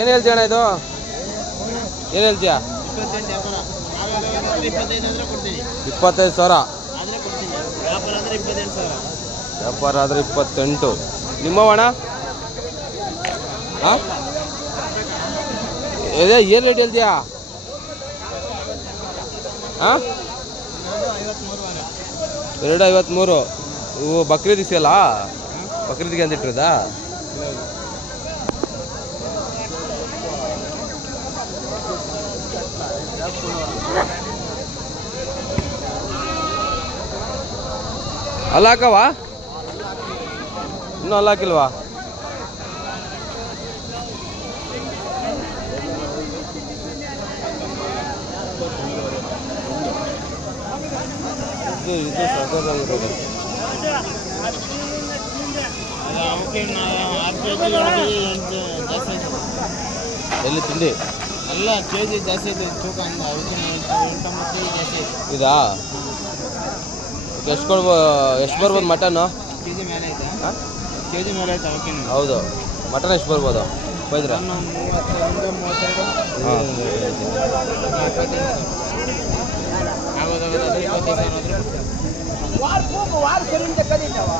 ಏನು ಹೇಳ್ತೀಯ ಅಣ್ಣ ಇದು? ಏನು ಹೇಳ್ತೀಯ? 25,000. ವ್ಯಾಪಾರ ಆದರೆ 28. ನಿಮ್ಮವಣ್ಣ? ಹಾಂ, ಅದೇ ಏನು ರೇಟ್ ಹೇಳ್ತೀಯಾ? ಹಾಂ, 253. ಇವು ಬಕ್ರೀದಿಗೆ ಅಲ್ಲ, ಬಕ್ರೀದಿಗೆ ಅಂತ ಇಟ್ಟಿರೋದಾ? ಅಲ್ಲ ಹಾಕವಾ? ಇನ್ನೂ ಅಲ್ಲ ಹಾಕಿಲ್ವಾ? ಇದು ಸಕ್ಕತ್ತಾಗಿರೋದು. ಎಲ್ಲಿ ತಿಂಡಿ ಅಲ್ಲ, ಕೆಜಿ ಜಾಸ್ತಿ ಇದೆ ತೂಕ. ಇದಾ? ಎಷ್ಟು ಕೊಡ್ಬೋದು? ಎಷ್ಟು ಬರ್ಬೋದು ಮಟನ್ನು? ಕೆಜಿ ಮೇಲೆ ಐತೆ. ಹಾಂ, ಕೆಜಿ ಮೇಲೆ ಐತೆ ಅವಕ್ಕೆ. ಹೌದು. ಮಟನ್ ಎಷ್ಟು ಬರ್ಬೋದು ಬೈದ್ರೆ? 31, 32 ಹಾಂ, ಆಗೋದಾಗೋದು 25,000.